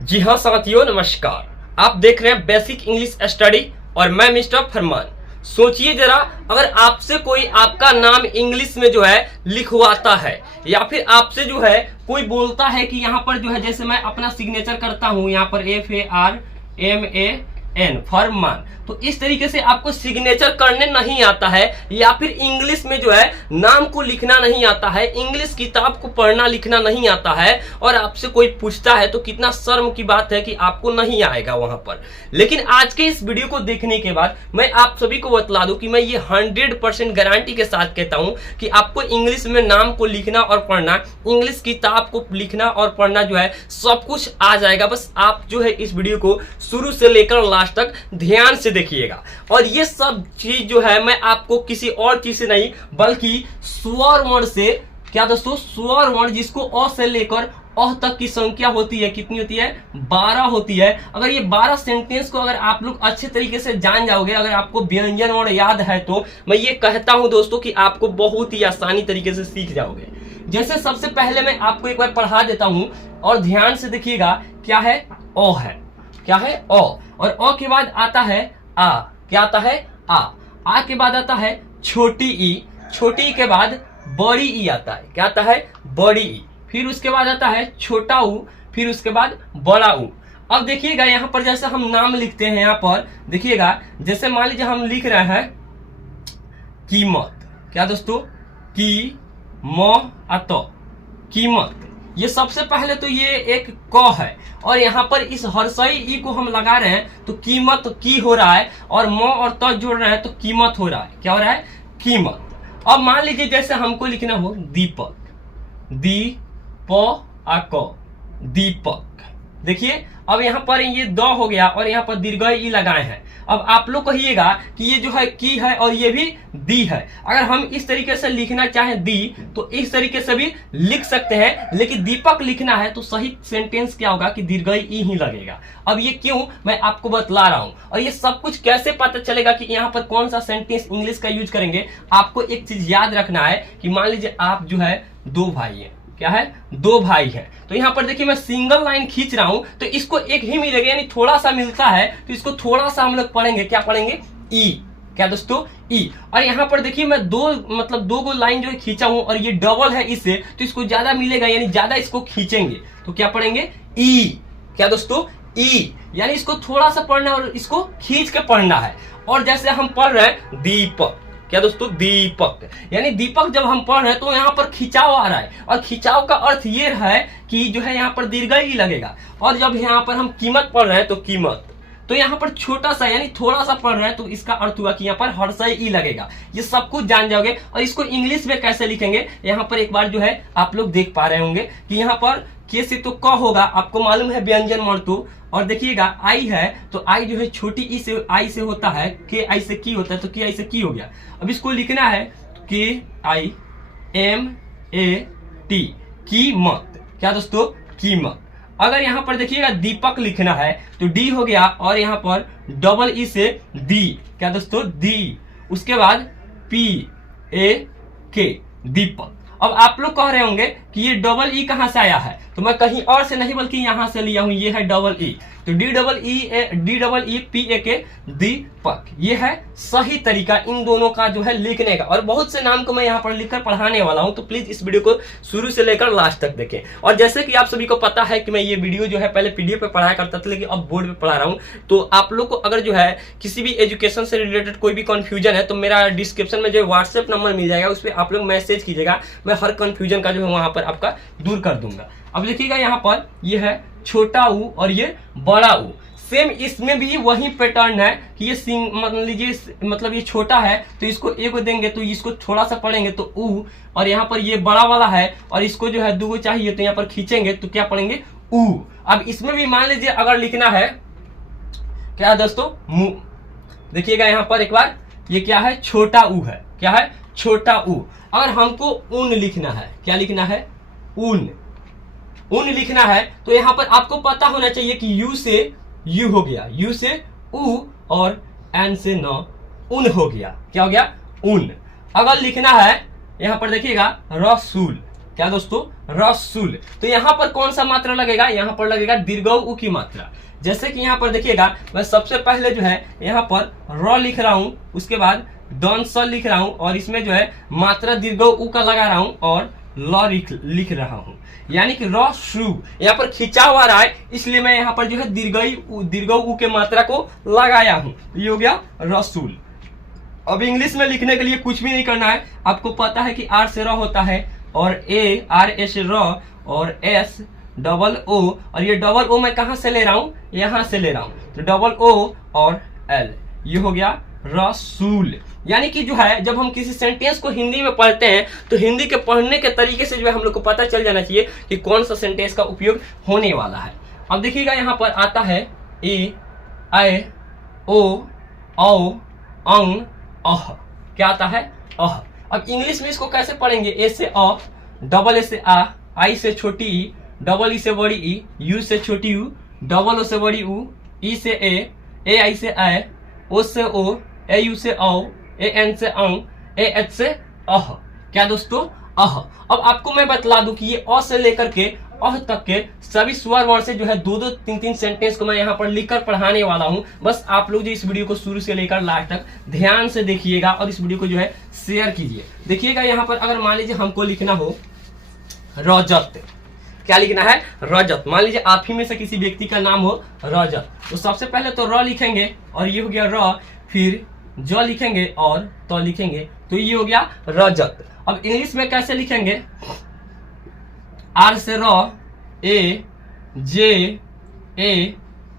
जी हाँ साथियों, नमस्कार। आप देख रहे हैं बेसिक इंग्लिश स्टडी और मैं मिस्टर फरमान। सोचिए जरा, अगर आपसे कोई आपका नाम इंग्लिश में जो है लिखवाता है या फिर आपसे जो है कोई बोलता है कि यहाँ पर जो है, जैसे मैं अपना सिग्नेचर करता हूँ यहाँ पर FARMAN फरमान, तो इस तरीके से आपको सिग्नेचर करने नहीं आता है या फिर इंग्लिश में जो है नाम को लिखना नहीं आता है, इंग्लिश किताब को पढ़ना लिखना नहीं आता है और आपसे कोई पूछता है तो कितना शर्म की बात है कि आपको नहीं आएगा वहां पर। लेकिन आज के इस वीडियो को देखने के बाद मैं आप सभी को बतला दूं कि मैं ये 100% गारंटी के साथ कहता हूं कि आपको इंग्लिश में नाम को लिखना और पढ़ना, इंग्लिश किताब को लिखना और पढ़ना जो है सब कुछ आ जाएगा। बस आप जो है इस वीडियो को शुरू से लेकर लास्ट तक ध्यान से देखिएगा। और ये सब चीज जो है मैं आपको किसी और चीज से नहीं बल्कि स्वर वर्ण से, क्या दोस्तों, स्वर वर्ण जिसको अ से लेकर अह तक की संख्या होती है, कितनी होती है? 12 होती है। अगर ये 12 सेंटेंस को अगर आप लोग अच्छे तरीके से जान जाओगे, अगर आपको व्यंजन वर्ण याद है, तो मैं ये कहता हूं दोस्तों कि आपको बहुत ही आसानी तरीके से सीख जाओगे। जैसे सबसे पहले मैं आपको एक बार पढ़ा देता हूं और ध्यान से देखिएगा। क्या है? अ है। क्या है? अ। और अ के बाद आता है आ। क्या आता है? आ के बाद आता है छोटी ई। छोटी ई के बाद बड़ी ई आता है। क्या आता है? बड़ी ई। फिर उसके बाद आता है छोटा ऊ। फिर उसके बाद बड़ा ऊ। अब देखिएगा यहाँ पर जैसे हम नाम लिखते हैं, यहाँ पर देखिएगा, जैसे मान लीजिए हम लिख रहे हैं कीमत। क्या दोस्तों? की म अत कीमत। ये सबसे पहले तो ये एक क है और यहाँ पर इस हर्षई ई को हम लगा रहे हैं तो कीमत की हो रहा है और म और त जोड़ रहे हैं तो कीमत हो रहा है। क्या हो रहा है? कीमत। अब मान लीजिए जैसे हमको लिखना हो दीपक। दीपक। देखिए अब यहाँ पर ये द हो गया और यहाँ पर दीर्घ ई लगाए हैं। अब आप लोग कहिएगा कि ये जो है की है और ये भी दी है। अगर हम इस तरीके से लिखना चाहें दी तो इस तरीके से भी लिख सकते हैं, लेकिन दीपक लिखना है तो सही सेंटेंस क्या होगा कि दीर्घ ई ही लगेगा। अब ये क्यों, मैं आपको बतला रहा हूं। और ये सब कुछ कैसे पता चलेगा कि यहाँ पर कौन सा सेंटेंस इंग्लिश का यूज करेंगे? आपको एक चीज याद रखना है कि मान लीजिए आप जो है दो भाई हैं। क्या है? दो भाई हैं। तो यहाँ पर देखिए मैं सिंगल लाइन खींच रहा हूं तो इसको एक ही मिलेगा, यानी थोड़ा सा मिलता है तो इसको थोड़ा सा हम लोग पढ़ेंगे। क्या पढ़ेंगे? ई। क्या दोस्तों? ई। और यहाँ पर देखिए मैं दो गो लाइन जो है खींचा हूं और ये डबल है इससे, तो इसको ज्यादा मिलेगा, यानी ज्यादा इसको खींचेंगे तो क्या पढ़ेंगे? ई। क्या दोस्तों? ई। यानी इसको थोड़ा सा पढ़ना और इसको खींच के पढ़ना है। और जैसे हम पढ़ रहे हैं दीपक। क्या दोस्तों? दीपक। यानी दीपक जब हम पढ़ रहे हैं तो यहाँ पर खिंचाव आ रहा है और खिंचाव का अर्थ ये है कि जो है यहाँ पर दीर्घ ई लगेगा। और जब यहाँ पर हम कीमत पढ़ रहे हैं तो कीमत, तो यहाँ पर छोटा सा यानी थोड़ा सा पढ़ रहे हैं तो इसका अर्थ हुआ कि यहाँ पर हर्षई ई लगेगा। ये सब कुछ जान जाओगे। और इसको इंग्लिश में कैसे लिखेंगे, यहाँ पर एक बार जो है आप लोग देख पा रहे होंगे कि यहाँ पर के से तो क होगा, आपको मालूम है व्यंजन वर्ण तो। और देखिएगा आई है तो आई जो है छोटी ई से आई से होता है, के आई से की होता है तो के आई से की हो गया। अब इसको लिखना है KIMAT, कीमत। क्या दोस्तों? कीमत। अगर यहाँ पर देखिएगा दीपक लिखना है तो डी हो गया और यहाँ पर डबल ई से दी। क्या दोस्तों? दी। उसके बाद PAK दीपक। अब आप लोग कह रहे होंगे कि ये डबल ई कहां से आया है, तो मैं कहीं और से नहीं बल्कि यहां से लिया हूं। ये है डबल ई, तो DEEPAK दीपक। ये है सही तरीका इन दोनों का जो है लिखने का। और बहुत से नाम को मैं यहाँ पर लिखकर पढ़ाने वाला हूं, तो प्लीज इस वीडियो को शुरू से लेकर लास्ट तक देखें। और जैसे कि आप सभी को पता है कि मैं ये वीडियो जो है पहले PDF पे पढ़ाया करता था, लेकिन अब बोर्ड पे पढ़ा रहा हूँ। तो आप लोग को अगर जो है किसी भी एजुकेशन से रिलेटेड कोई भी कंफ्यूजन है तो मेरा डिस्क्रिप्शन में जो व्हाट्सएप नंबर मिल जाएगा, उस पर आप लोग मैसेज कीजिएगा। मैं हर कंफ्यूजन का जो है वहां पर आपका दूर कर दूंगा। अब देखिएगा यहाँ पर ये है छोटा ऊ और ये बड़ा ऊ। सेम इसमें भी वही पैटर्न है कि ये मान लीजिए मतलब ये छोटा है तो इसको ए को देंगे तो इसको थोड़ा सा पढ़ेंगे तो ऊ, और यहाँ पर ये बड़ा वाला है और इसको जो है दो चाहिए तो यहाँ पर खींचेंगे तो क्या पढ़ेंगे? ऊ। अब इसमें भी मान लीजिए अगर लिखना है क्या दोस्तों? मु। देखिएगा यहाँ पर एक बार ये क्या है? छोटा ऊ है। क्या है? छोटा ऊ। अगर हमको ऊन लिखना है, क्या लिखना है? ऊन। ऊन लिखना है तो यहाँ पर आपको पता होना चाहिए कि यू से यू हो गया, यू से ऊ और एन से न उन हो गया। क्या हो गया? ऊन। अगर लिखना है यहाँ पर देखिएगा रसूल। क्या दोस्तों, रसूल। तो यहाँ पर कौन सा मात्रा लगेगा, यहाँ पर लगेगा दीर्घ उ की मात्रा। जैसे कि यहाँ पर देखिएगा, मैं सबसे पहले जो है यहाँ पर र लिख रहा हूँ, उसके बाद डन स लिख रहा हूँ और इसमें जो है मात्रा दीर्घ उ का लगा रहा हूँ और ल लिख रहा हूँ, यानी कि रसू। यहाँ पर खिंचा हुआ रहा है, इसलिए मैं यहाँ पर जो है दीर्घ उ के मात्रा को लगाया हूँ। ये हो गया रसूल। अब इंग्लिश में लिखने के लिए कुछ भी नहीं करना है, आपको पता है कि आर से र होता है और ए आर ए से र और एस डबल ओ, और ये डबल ओ मैं कहाँ से ले रहा हूँ, यहाँ से ले रहा हूँ, तो डबल ओ और एल, ये हो गया रसूल। यानी कि जो है जब हम किसी सेंटेंस को हिंदी में पढ़ते हैं तो हिंदी के पढ़ने के तरीके से जो है हम लोग को पता चल जाना चाहिए कि कौन सा सेंटेंस का उपयोग होने वाला है। अब देखिएगा यहाँ पर आता है ए आई ओ औ अंग अह, क्या आता है, अह। अब इंग्लिश में इसको कैसे पढ़ेंगे, ए से अ, डबल ए से आ, आई से छोटी ई, डबल ई से बड़ी ई, यू से छोटी यू, डबल ओ से बड़ी ऊ, ई से ए आई से ए, ओ से ओ, ए यू से औ, ए एन से अंग, ए एच से अह। क्या दोस्तों, अह। अब आपको मैं बतला दूं कि ये अ से लेकर के अह तक के सभी स्वर वर्ण से जो है दो 3 सेंटेंस को मैं यहाँ पर लिखकर पढ़ाने वाला हूँ। बस आप लोग जो इस वीडियो को शुरू से लेकर लास्ट तक ध्यान से देखिएगा और इस वीडियो को जो है शेयर कीजिए। देखिएगा यहाँ पर अगर मान लीजिए हमको लिखना हो रजत, क्या लिखना है, रजत। मान लीजिए आप ही में से किसी व्यक्ति का नाम हो रजत, तो सबसे पहले तो र लिखेंगे और ये हो गया र, फिर ज लिखेंगे और तो लिखेंगे, तो ये हो गया रजत। अब इंग्लिश में कैसे लिखेंगे, आर से र, ए जे ए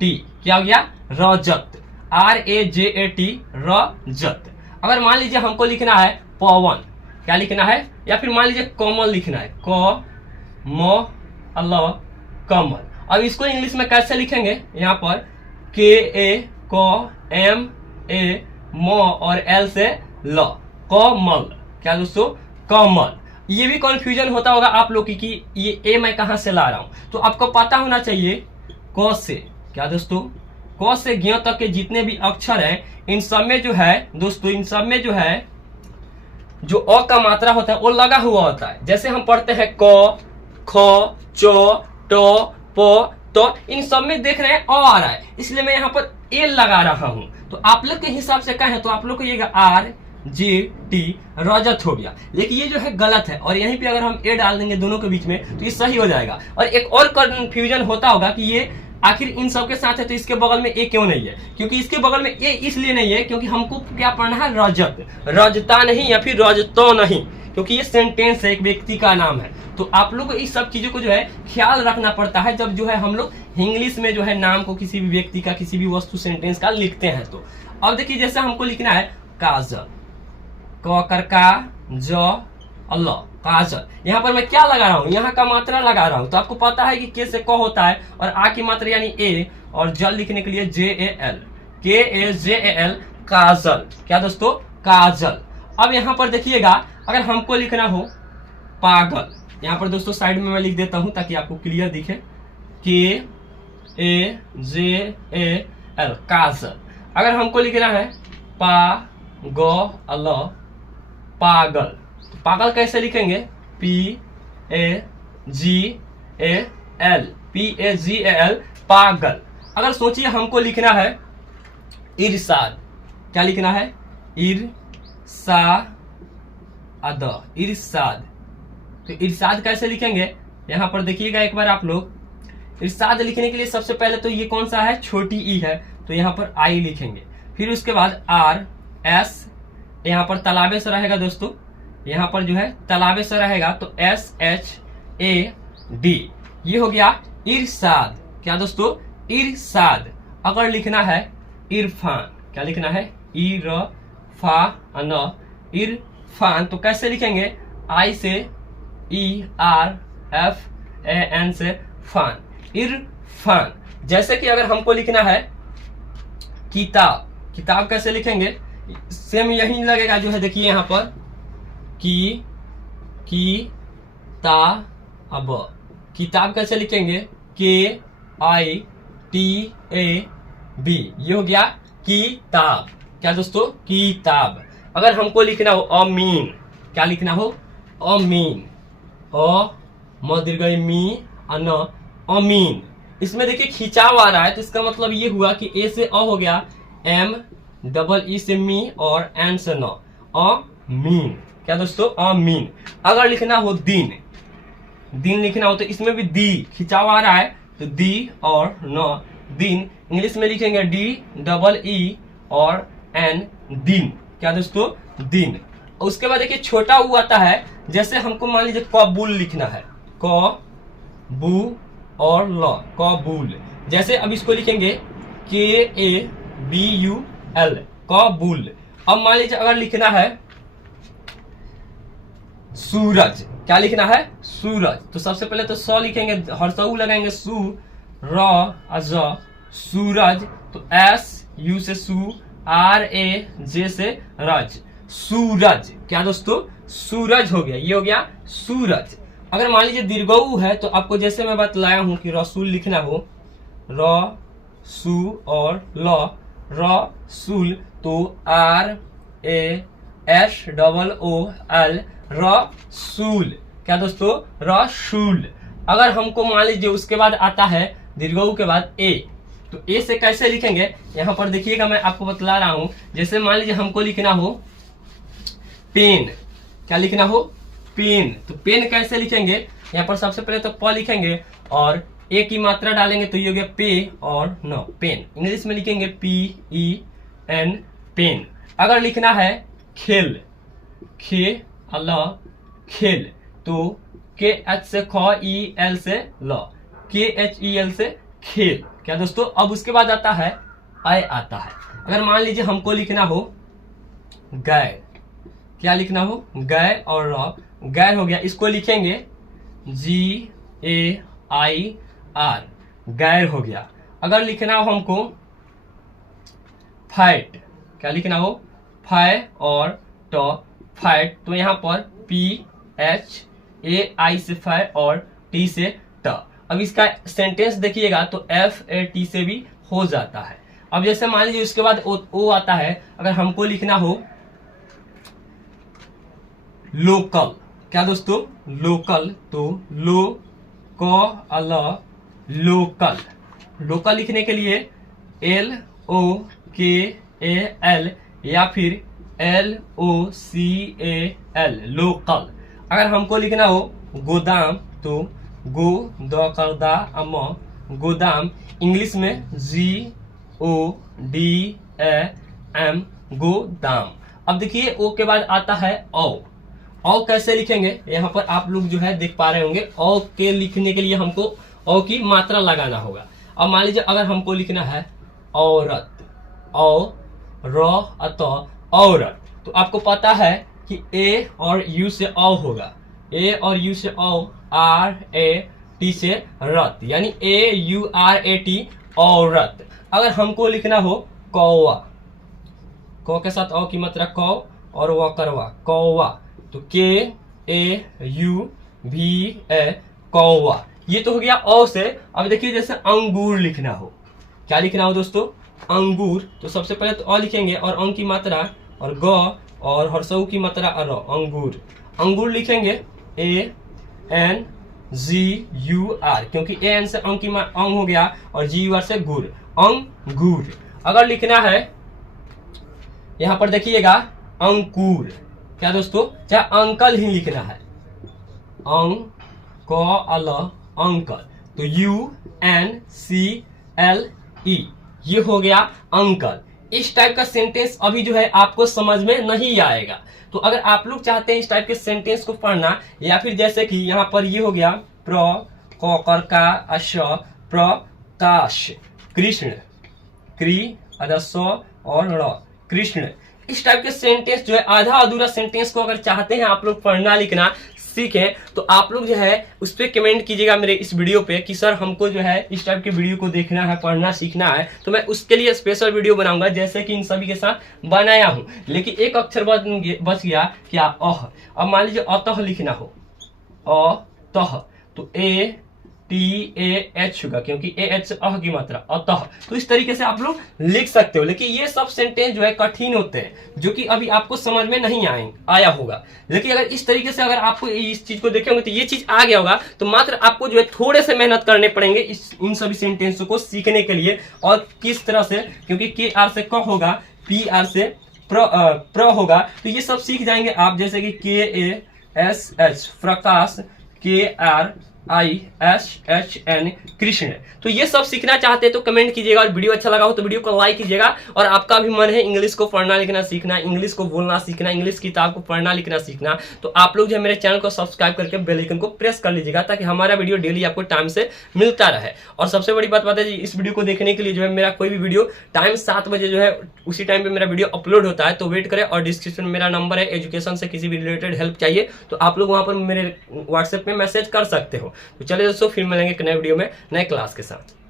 टी, क्या हो गया, रजत, R A J A T, रजत। अगर मान लीजिए हमको लिखना है पवन, क्या लिखना है, या फिर मान लीजिए कमल लिखना है, क म अल कमल। अब इसको इंग्लिश में कैसे लिखेंगे, यहाँ पर के ए क एम ए म और एल से ल, कमल। क्या दोस्तों, कमल। ये भी कंफ्यूजन होता होगा आप लोग की कि ये ए मैं कहां से ला रहा हूं, तो आपको पता होना चाहिए क से, क्या दोस्तों, क से ज्ञ तक के जितने भी अक्षर हैं इन सब में जो है दोस्तों, इन सब में जो है जो अ का मात्रा होता है वो लगा हुआ होता है। जैसे हम पढ़ते हैं क ख च ट प, तो इन सब में देख रहे हैं अ आ रहा है, इसलिए मैं यहाँ पर ए लगा रहा हूं। तो आप लोग के हिसाब से कहें तो आप लोग को ये आर जे टी रजत हो गया, लेकिन ये जो है गलत है, और यहीं पे अगर हम ए डाल देंगे दोनों के बीच में तो ये सही हो जाएगा। और एक और कंफ्यूजन होता होगा कि ये आखिर इन सब के साथ है तो इसके बगल में ए क्यों नहीं है, क्योंकि इसके बगल में ए इसलिए नहीं है क्योंकि हमको क्या पढ़ना है, रजत, रजता नहीं या फिर रजतो नहीं, क्योंकि ये सेंटेंस है, एक व्यक्ति का नाम है। तो आप लोग को इस सब चीजों को जो है ख्याल रखना पड़ता है जब जो है हम लोग इंग्लिश में जो है नाम को किसी भी व्यक्ति का, किसी भी वस्तु, सेंटेंस का लिखते हैं। तो अब देखिए जैसे हमको लिखना है काजल, क कर का ज अल, काजल। यहाँ पर मैं क्या लगा रहा हूँ, यहाँ का मात्रा लगा रहा हूँ। तो आपको पता है कि के से क होता है और आ की मात्रा यानी ए, और जल लिखने के लिए जे ए एल, के ए जे ए एल, काजल। क्या दोस्तों, काजल। अब यहाँ पर देखिएगा अगर हमको लिखना हो पागल, यहाँ पर दोस्तों साइड में मैं लिख देता हूँ ताकि आपको क्लियर दिखे, के ए जे ए एल, काजल। अगर हमको लिखना है पा ग अल, पागल, पागल कैसे लिखेंगे, P A G A L, P A G A L, पागल। अगर सोचिए हमको लिखना है इरशाद, क्या लिखना है, इरशाद, इरशाद। तो इरशाद कैसे लिखेंगे, यहाँ पर देखिएगा एक बार आप लोग, इरशाद लिखने के लिए सबसे पहले तो ये कौन सा है, छोटी ई है, तो यहाँ पर आई लिखेंगे, फिर उसके बाद आर एस, यहाँ पर तालाबे से रहेगा दोस्तों, यहाँ पर जो है तालाबे से रहेगा तो एस एच ए डी, ये हो गया इरशाद। क्या दोस्तों, इरशाद। अगर लिखना है इरफान, क्या लिखना है, इरफान, इरफान, तो कैसे लिखेंगे, आई से E R F A N से फान, इरफान। जैसे कि अगर हमको लिखना है किताब, किताब कैसे लिखेंगे, सेम यही लगेगा जो है, देखिए यहाँ पर की ता अब, किताब कैसे लिखेंगे, के आई टी ए बी, ये हो गया किताब। क्या दोस्तों, किताब। अगर हमको लिखना हो अमीन, क्या लिखना हो, अमीन, म दीर्घ मी अन अमीन। इसमें देखिए खिंचाव आ रहा है, तो इसका मतलब ये हुआ कि ए से अ हो गया, एम डबल ई से मी और एन से न, अमीन। क्या दोस्तों? अमीन। अगर लिखना हो दिन, दिन लिखना हो तो इसमें भी दी खिंचाव आ रहा है, तो दी और न दिन। इंग्लिश में लिखेंगे डी डबल ई और एन, दिन। क्या दोस्तों? दिन। उसके बाद देखिए छोटा ऊ आता है, जैसे हमको मान लीजिए कबूल लिखना है, क बू और ल, कबूल। जैसे अब इसको लिखेंगे के ए बी यू एल, कबूल। अब मान लीजिए अगर लिखना है सूरज, क्या लिखना है? सूरज। तो सबसे पहले तो स लिखेंगे, हर्षऊ लगाएंगे, सू र अज सूरज। तो एस यू से सू, आर ए जे से रज, सूरज। क्या दोस्तों? सूरज हो गया, ये हो गया सूरज। अगर मान लीजिए दीर्घऊ है तो आपको जैसे मैं बतलाया हूं कि रसूल लिखना हो, र सू और ल, रसूल। तो R A S double O L, Rasool. क्या दोस्तों? रसूल। अगर हमको मान लीजिए उसके बाद आता है दीर्घऊ के बाद ए, तो ए से कैसे लिखेंगे यहाँ पर देखिएगा, मैं आपको बतला रहा हूं। जैसे मान लीजिए हमको लिखना हो पेन, क्या लिखना हो? पेन। तो पेन कैसे लिखेंगे? यहाँ पर सबसे पहले तो प लिखेंगे और ए की मात्रा डालेंगे, तो ये हो गया पे और न, पेन। इंग्लिश में लिखेंगे पी ई एन, पेन। अगर लिखना है खेल, खे अल खेल, तो के एच से ख ई एल से ल, के एच ई एल से खेल। क्या दोस्तों? अब उसके बाद आता है आय आता है। अगर मान लीजिए हमको लिखना हो गैर, क्या लिखना हो? गैर और र, गैर हो गया। इसको लिखेंगे जी ए आई आर, गैर हो गया। अगर लिखना हो हमको फैट, क्या लिखना हो? फै और ट, फैट। तो यहाँ पर पी एच ए आई से फै और टी से ट। अब इसका सेंटेंस देखिएगा तो एफ ए टी से भी हो जाता है। अब जैसे मान लीजिए उसके बाद ओ आता है। अगर हमको लिखना हो लोकल, क्या दोस्तों? लोकल। तो लो क अल, लोकल। लोकल लिखने के लिए एल ओ के ए एल या फिर L O C A L, local. अगर हमको लिखना हो गोदाम, तो गो द कर दा अम, गोदाम। इंग्लिश में जी ओ डी ए एम, गोदाम। अब देखिए ओ के बाद आता है औ। औ कैसे लिखेंगे? यहाँ पर आप लोग जो है देख पा रहे होंगे। औ के लिखने के लिए हमको औ की मात्रा लगाना होगा। अब मान लीजिए अगर हमको लिखना है औरत, औ र अत, औरत। तो आपको पता है कि ए और यू से औ होगा, ए और यू से औ, आर ए टी से रत, यानी ए यू आर ए टी, औरत। अगर हमको लिखना हो कौवा, क के साथ औ की मात्रा कौ और व करवा, कौवा। तो के ए यू भी ए, कौवा। ये तो हो गया औ से। अब देखिए जैसे अंगूर लिखना हो, क्या लिखना हो दोस्तों? अंगूर। तो सबसे पहले तो अ लिखेंगे और अंग की मात्रा और ग और हर्षऊ की मात्रा अर, अंगूर। अंगूर लिखेंगे A N G you are, क्योंकि ए एन से अंग की अंग हो गया और जी यू आर से गुर, अंगूर। अगर लिखना है यहाँ पर देखिएगा अंकुर, क्या दोस्तों? चाहे अंकल ही लिखना है, अंग क अल, अंकल। तो U N C L E, ये हो गया अंकल। इस टाइप का सेंटेंस अभी जो है आपको समझ में नहीं आएगा। तो अगर आप लोग चाहते हैं इस टाइप के सेंटेंस को पढ़ना, या फिर जैसे कि यहाँ पर ये हो गया प्र क कर का अश, प्रकाश, कृष्ण, क्री अदस और र, कृष्ण। इस टाइप के सेंटेंस जो है आधा अधूरा सेंटेंस को अगर चाहते हैं आप लोग पढ़ना लिखना सीखें, तो आप लोग जो है उस पर कमेंट कीजिएगा मेरे इस वीडियो पे कि सर हमको जो है इस टाइप के वीडियो को देखना है, पढ़ना सीखना है। तो मैं उसके लिए स्पेशल वीडियो बनाऊंगा, जैसे कि इन सभी के साथ बनाया हूं। लेकिन एक अक्षर बच गया, क्या? अह। अब मान लीजिए अतः लिखना हो, अतः। तो ए TAH होगा, क्योंकि AH अह की मात्रा, अतः। तो इस तरीके से आप लोग लिख सकते हो। लेकिन ये सब सेंटेंस जो है कठिन होते हैं, जो कि अभी आपको समझ में नहीं आया होगा। लेकिन अगर इस तरीके से अगर आपको इस चीज को देखेंगे तो ये चीज आ गया होगा। तो मात्र आपको जो है थोड़े से मेहनत करने पड़ेंगे इन सभी सेंटेंसों को सीखने के लिए। और किस तरह से, क्योंकि KR से क होगा, PR से प्र होगा, तो ये सब सीख जाएंगे आप। जैसे कि KASH प्रकाश, KRISHN कृष्ण। तो ये सब सीखना चाहते हैं तो कमेंट कीजिएगा, और वीडियो अच्छा लगा हो तो वीडियो को लाइक कीजिएगा। और आपका भी मन है इंग्लिश को पढ़ना लिखना सीखना, इंग्लिश को बोलना सीखना, इंग्लिश किताब को पढ़ना लिखना सीखना, तो आप लोग जो है मेरे चैनल को सब्सक्राइब करके बेल आइकन को प्रेस कर लीजिएगा, ताकि हमारा वीडियो डेली आपको टाइम से मिलता रहे। और सबसे बड़ी बात है जी, इस वीडियो को देखने के लिए जो है मेरा कोई भी वीडियो टाइम 7 बजे जो है उसी टाइम पे मेरा वीडियो अपलोड होता है, तो वेट करें। और डिस्क्रिप्शन में मेरा नंबर है, एजुकेशन से किसी भी रिलेटेड हेल्प चाहिए तो आप लोग वहां पर मेरे व्हाट्सएप में मैसेज कर सकते हो। तो चलिए दोस्तों, फिर मिलेंगे एक नए वीडियो में नए क्लास के साथ।